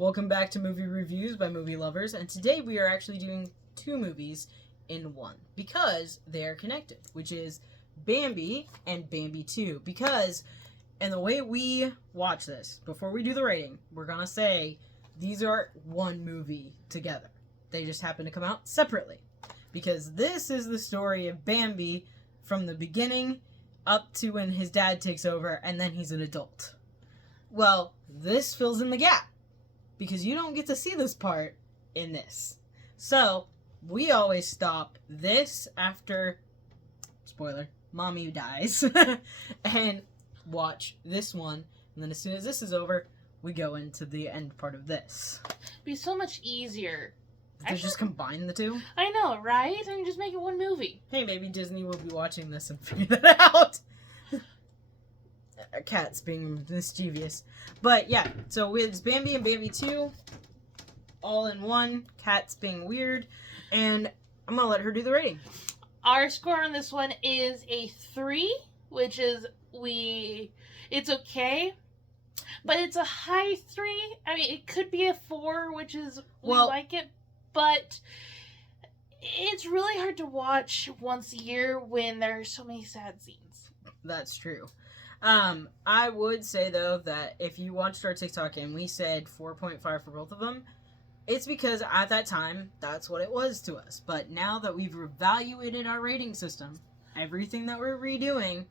Welcome back to Movie Reviews by Movie Lovers, and today we are actually doing two movies in one because they are connected, which is Bambi and Bambi 2. Because, and the way we watch this, before we do the rating, we're gonna say these are one movie together. They just happen to come out separately. Because this is the story of Bambi from the beginning up to when his dad takes over and then he's an adult. Well, this fills in the gap because you don't get to see this part in this. So, we always stop this after, spoiler, mommy dies, and watch this one. And then as soon as this is over, we go into the end part of this. It'd be so much easier. To just combine the two? I know, right? And just make it one movie. Hey, maybe Disney will be watching this and figure that out. Cats being mischievous. But yeah, so it's Bambi and Bambi 2, all in one. Cats being weird. And I'm going to let her do the rating. Our score on this one is a 3, which is it's okay. But it's a high 3. I mean, it could be a 4, which is, we like it. But it's really hard to watch once a year when there are so many sad scenes. That's true. I would say, though, that if you watched our TikTok and we said 4.5 for both of them, it's because at that time, that's what it was to us. But now that we've reevaluated our rating system, everything that we're redoing,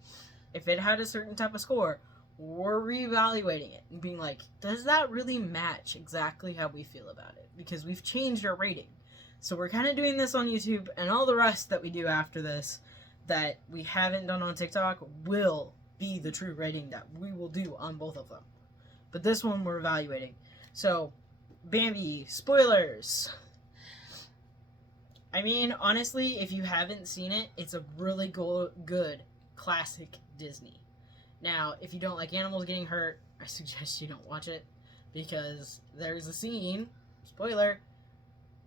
if it had a certain type of score, we're reevaluating it and being like, does that really match exactly how we feel about it? Because we've changed our rating. So we're kind of doing this on YouTube, and all the rest that we do after this that we haven't done on TikTok will be the true rating that we will do on both of them. But this one we're evaluating. So, Bambi, spoilers. I mean, honestly, if you haven't seen it, it's a really good classic Disney. Now, if you don't like animals getting hurt, I suggest you don't watch it, because there's a scene, spoiler,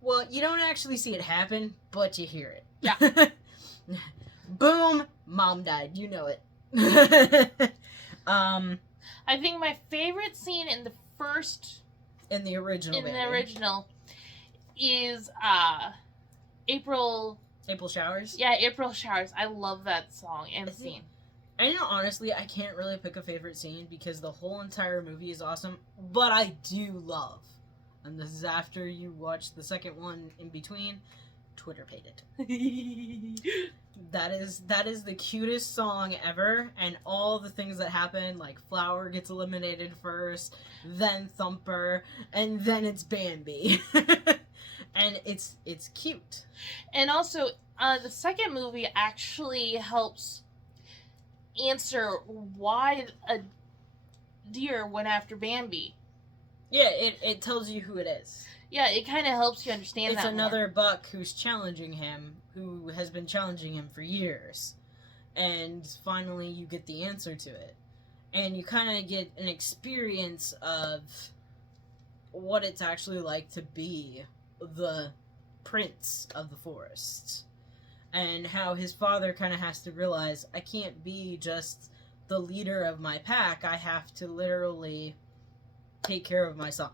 well, you don't actually see it happen, but you hear it. Yeah. Boom, mom died, you know it. I think my favorite scene in the original is April Showers? Yeah, April Showers. I love that song and scene. I know, honestly, I can't really pick a favorite scene because the whole entire movie is awesome, but I do love, and this is after you watch the second one in between, Twitter paid it. That is the cutest song ever, and all the things that happen, like Flower gets eliminated first, then Thumper, and then it's Bambi. And it's cute. And also, the second movie actually helps answer why a deer went after Bambi. Yeah, it tells you who it is. Yeah, it kind of helps you understand it's that It's another more. buck who's challenging him, who has been challenging him for years. And finally you get the answer to it. And you kind of get an experience of what it's actually like to be the prince of the forest. And how his father kind of has to realize, I can't be just the leader of my pack. I have to literally take care of my son.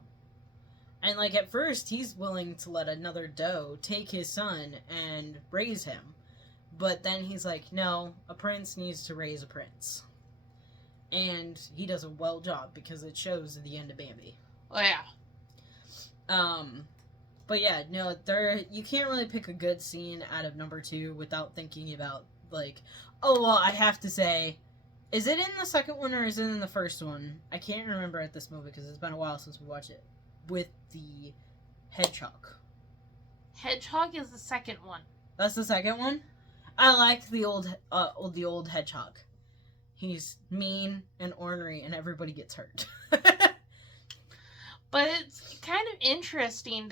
And, like, at first, he's willing to let another doe take his son and raise him. But then he's like, no, a prince needs to raise a prince. And he does a well job because it shows at the end of Bambi. Oh, yeah. But yeah, no, you can't really pick a good scene out of number 2 without thinking about, like, oh, well, I have to say, is it in the second one or is it in the first one? I can't remember at this moment because it's been a while since we watched it. With the hedgehog. Hedgehog is the second one. That's the second one? I like the old hedgehog. He's mean and ornery and everybody gets hurt. But it's kind of interesting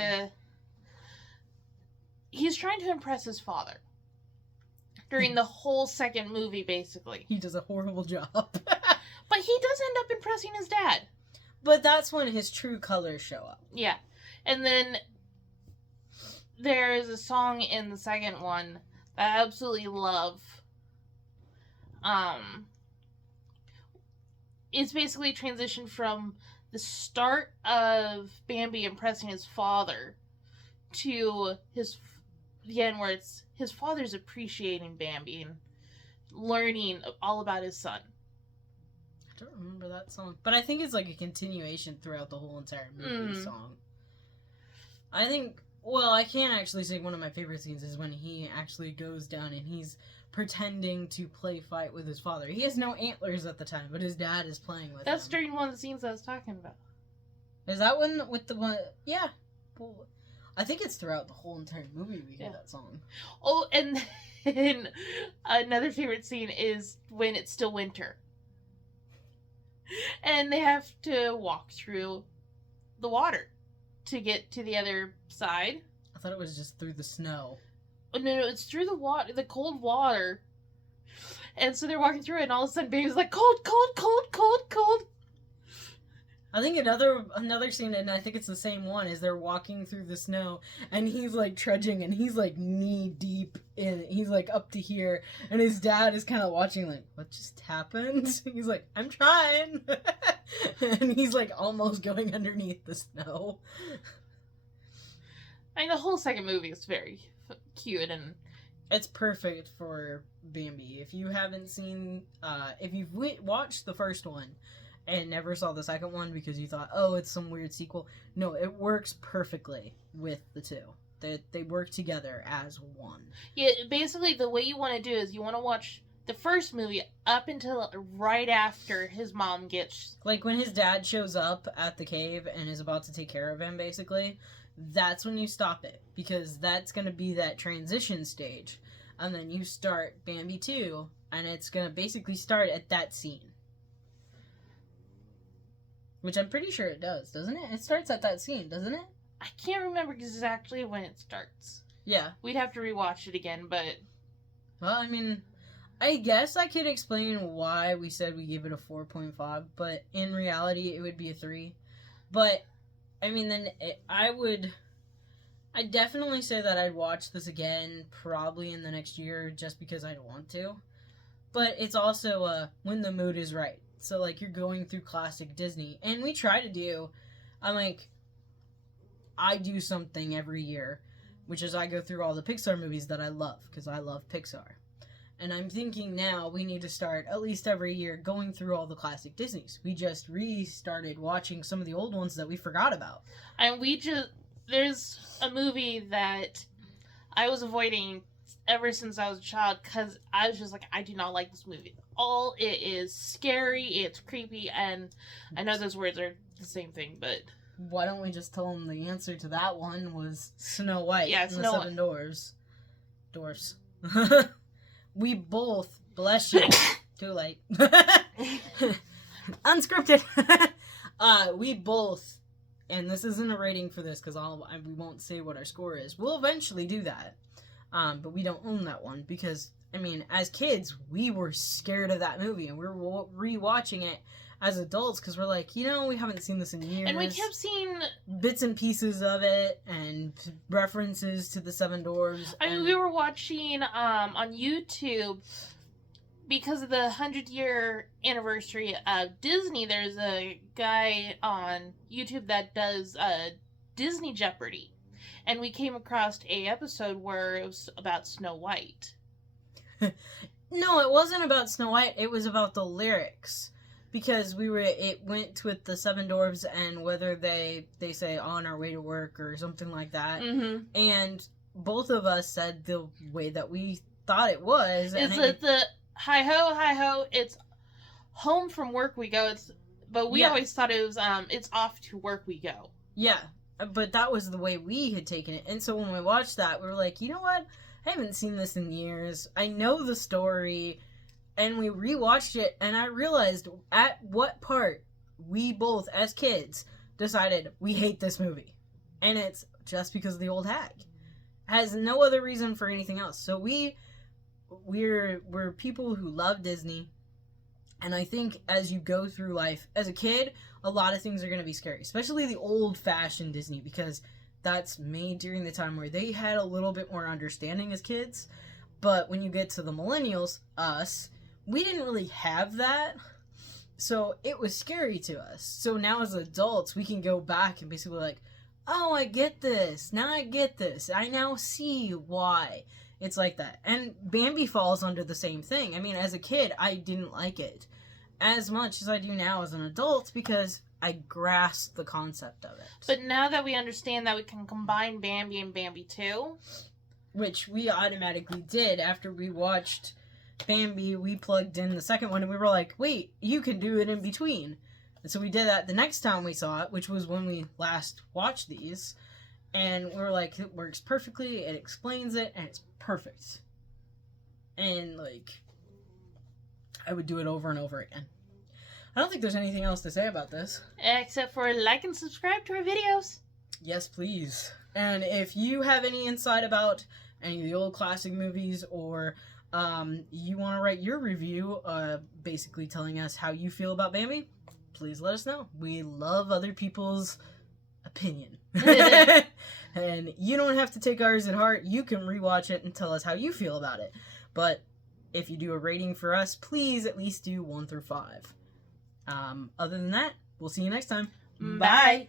he's trying to impress his father during the whole second movie, basically. He does a horrible job. But he does end up impressing his dad. But that's when his true colors show up. Yeah. And then there's a song in the second one that I absolutely love. It's basically a transition from the start of Bambi impressing his father to the end where it's his father's appreciating Bambi and learning all about his son. I don't remember that song, but I think it's like a continuation throughout the whole entire movie song. I think, well, I can't actually say one of my favorite scenes is when he actually goes down and he's pretending to play fight with his father. He has no antlers at the time, but his dad is playing with him. That's during one of the scenes I was talking about. Is that one with the one? Yeah. Well, I think it's throughout the whole entire movie we hear that song. Oh, and then another favorite scene is when it's still winter. And they have to walk through the water to get to the other side. I thought it was just through the snow. Oh, no, it's through the cold water. And so they're walking through it, and all of a sudden Baby's like, cold, cold, cold, cold, cold. I think another scene, and I think it's the same one, is they're walking through the snow, and he's like trudging, and he's like knee deep in, he's like up to here, and his dad is kind of watching like, what just happened? He's like, I'm trying, and he's like almost going underneath the snow. I mean, the whole second movie is very cute, and it's perfect for Bambi. If you haven't seen, if you've watched the first one and never saw the second one because you thought, oh, it's some weird sequel, no, it works perfectly with the two. They work together as one. Yeah, basically the way you want to do is you want to watch the first movie up until right after his mom gets... Like when his dad shows up at the cave and is about to take care of him, basically, that's when you stop it. Because that's going to be that transition stage. And then you start Bambi 2, and it's going to basically start at that scene. Which I'm pretty sure it does, doesn't it? It starts at that scene, doesn't it? I can't remember exactly when it starts. Yeah. We'd have to rewatch it again, but... Well, I mean, I guess I could explain why we said we gave it a 4.5, but in reality, it would be a 3. But, I mean, then I'd definitely say that I'd watch this again probably in the next year just because I'd want to. But it's also when the mood is right. So, like, you're going through classic Disney. And we try to do, I do something every year, which is I go through all the Pixar movies that I love, because I love Pixar. And I'm thinking now we need to start, at least every year, going through all the classic Disneys. We just restarted watching some of the old ones that we forgot about. And there's a movie that I was avoiding ever since I was a child, because I was just like, I do not like this movie. It is scary, it's creepy, and I know those words are the same thing, but... Why don't we just tell them the answer to that one was Snow White and the Snow Seven Dwarfs. Dwarfs. We both, bless you, too late. Unscripted. We both, and this isn't a rating for this because we won't say what our score is. We'll eventually do that. But we don't own that one because, I mean, as kids, we were scared of that movie and we were rewatching it as adults because we're like, we haven't seen this in years. And we kept seeing bits and pieces of it and references to the Seven Dwarfs. I mean, we were watching on YouTube because of the 100-year anniversary of Disney. There's a guy on YouTube that does Disney Jeopardy. And we came across a episode where it was about Snow White. No, it wasn't about Snow White. It was about the lyrics. Because it went with the Seven Dwarfs and whether they say on our way to work or something like that. Mm-hmm. And both of us said the way that we thought it was. Is it the hi-ho, it's home from work we go. But we always thought it was it's off to work we go. Yeah. But that was the way we had taken it. And so when we watched that, we were like, you know what? I haven't seen this in years. I know the story. And we rewatched it, and I realized at what part we both, as kids, decided we hate this movie. And it's just because of the old hag. Has no other reason for anything else. So we're people who love Disney. And I think as you go through life, as a kid, a lot of things are going to be scary. Especially the old-fashioned Disney, because that's made during the time where they had a little bit more understanding as kids. But when you get to the millennials, us, we didn't really have that. So it was scary to us. So now as adults, we can go back and basically like, oh, I get this. Now I get this. I now see why it's like that. And Bambi falls under the same thing. I mean, as a kid, I didn't like it as much as I do now as an adult because I grasped the concept of it. But now that we understand that we can combine Bambi and Bambi 2, which we automatically did after we watched Bambi, we plugged in the second one and we were like, wait, you can do it in between. And so we did that the next time we saw it, which was when we last watched these. And we were like, it works perfectly, it explains it, and it's perfect. And, like, I would do it over and over again. I don't think there's anything else to say about this. except for like and subscribe to our videos. Yes, please. And if you have any insight about any of the old classic movies, or you want to write your review, basically telling us how you feel about Bambi, please let us know. We love other people's opinion. And you don't have to take ours at heart. You can rewatch it and tell us how you feel about it. But if you do a rating for us, please at least do 1 through 5. Other than that, we'll see you next time. Bye.